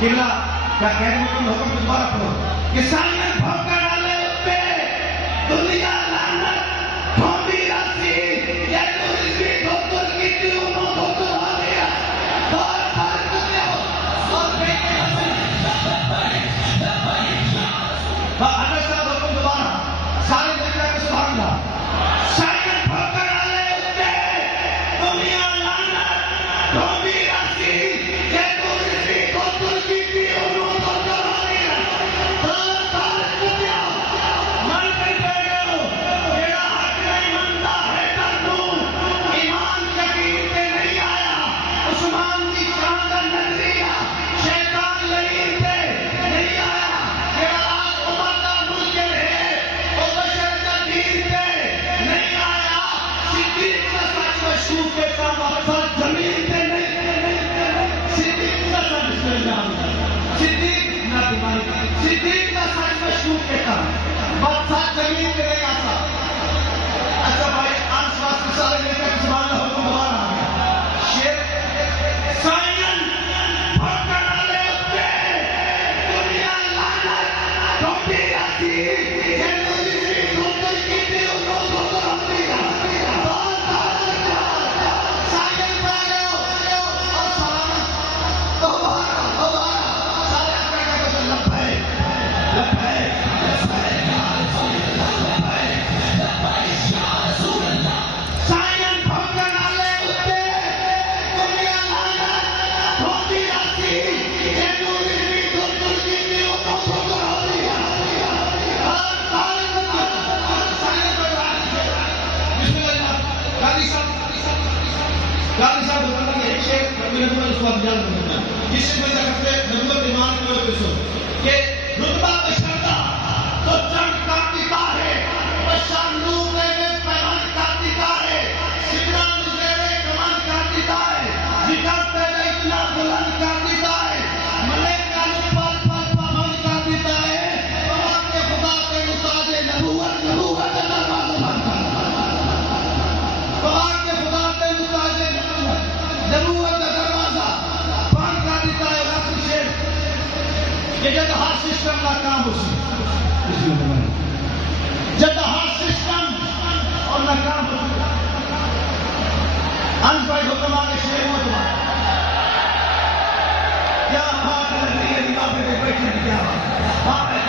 किला क्या कह रहे हो? हुक्म दोबारा पढ़ो कि सामने भौंका डाले पे दुनिया लानत थोड़ी राशि या दूसरी धोतर की क्यों धोतर आ गया और फर्क क्या और अगर साहब हुक्म दोबारा सारे दुनिया के सुभान अल्लाह सामने भौंका डाले पे दुनिया लानत थोड़ी राशि या दूसरी धोतर की क्यों धोतर आ गया और फर्क क्या मन पे बैठो मेरा हक नहीं बनता है कानून ईमान यकीन पे नहीं आया उस्मान की चांद नजरिया शैतान लईन पे नहीं आया मेरा आज उमर का मुश्किल है वो बशर का दीन पे नहीं आया सिद्दीक का सच मशहूर के काम अफसर जमीन पे नहीं सिद्दीक का सच सिद्दीक ना तुम्हारी सिद्दीक का सच मशहूर के काम बादशाह जमीन पे नहीं आता। अच्छा भाई आसपास के सारे लेकर सुभान अल्लाह हुक्म दोबारा आ गया शेर सायन भौंका डाले पे दुनिया लानत टोपी आती ये दूसरी धोतर की क्यों धोतर आती सायन भागो और सलामत दोबारा सारे आका का लब्बैक लब्बैक सायन भौंका डाले पे दुनिया लानत थोड़ी राशि ये दूसरी धोतर की क्यों धोतर आती और तारीख सायन बिस्मिल्लाह गाजी साहब बताना कि एक शेर मिनट में उसको आप याद करना जिससे मैं करते नंबर ईमान में पेशो कि रुतबा बशरदा तो जंग का पिता है बशर नूर में पैमान का पिता है सिमरा मुझे कमान का पिता है जिगर पहले इतना बुलंद का पिता है मलिक का पल पल पवन का पिता है बाबा के खुदा के मुताजे नबूवत नबूवत का दरवाजा बंद बाबा के खुदा के मुताजे नबूवत का दरवाजा बंद कर देता है रब शेर ये जब हर सिस्टम नाकाम हो जब हर सिस्टम और नाकाम हो अनपढ़ हुक्म आगे शेर हो तुम्हारा क्या बात है दिमाग में बैठने की क्या बात है